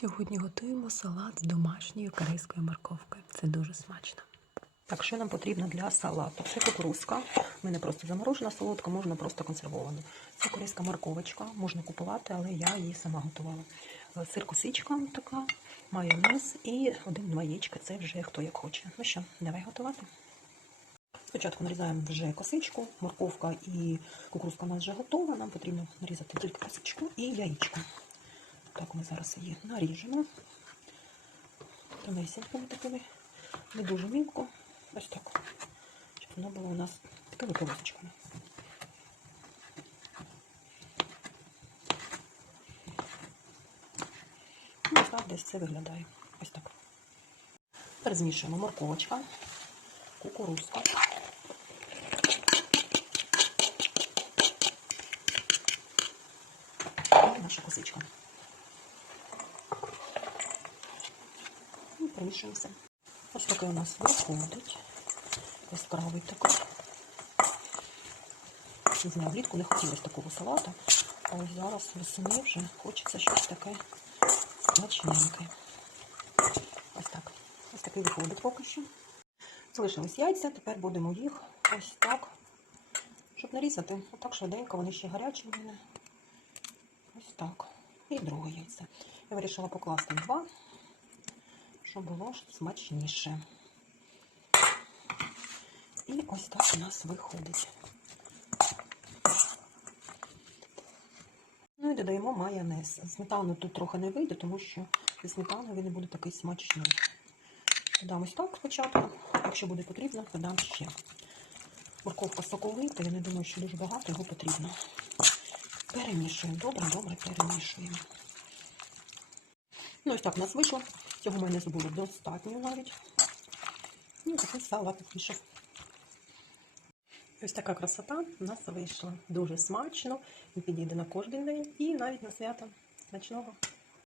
Сьогодні готуємо салат з домашньої корейської морковки. Це дуже смачно. Так, що нам потрібно для салату? Це кукурузка. У мене просто заморожена солодка, можна просто консервовану. Це корейська морковочка, можна купувати, але я її сама готувала. Е, Сир косичка така, майонез і один-два яєчка. Це вже хто як хоче. Ну що, давай готувати. Спочатку нарізаємо вже косичку, морковка і кукурузка у нас вже готова. Нам потрібно нарізати тільки косичку і яєчко. Так, ми зараз її наріжемо. Тонесенькими такими, не дуже мілко. Ось так. Щоб воно було у нас такими полосочками. Ну, так десь це виглядає. Ось так. Тепер змішуємо морковочка, кукурузка. Наша косичка. І примішуємося. Ось такий у нас виходить. Яскравий такий. Не знаю, влітку не хотілося такого салату, а ось зараз весени вже хочеться щось таке смачненьке. Ось так. Ось такий виходить поки що. Залишились яйця, тепер будемо їх ось так, щоб нарізати. Отак швиденько, вони ще гарячі в мене. Ось так. І друге яйце. Я вирішила покласти два, щоб було смачніше. І ось так у нас виходить. Ну і додаємо майонез. Сметану тут трохи не вийде, тому що зі сметаною він не буде такий смачний. Додам ось так спочатку. Якщо буде потрібно, додам ще. Морковка соковита, я не думаю, що дуже багато його потрібно. Перемішуємо. Добре, добре перемішуємо. Ну, ось так у нас вийшло. Цього майонезу було достатньо навіть. І такий салат вийшов. Ось така красота у нас вийшла. Дуже смачно. Він підійде на кожен день і навіть на свято. Смачного!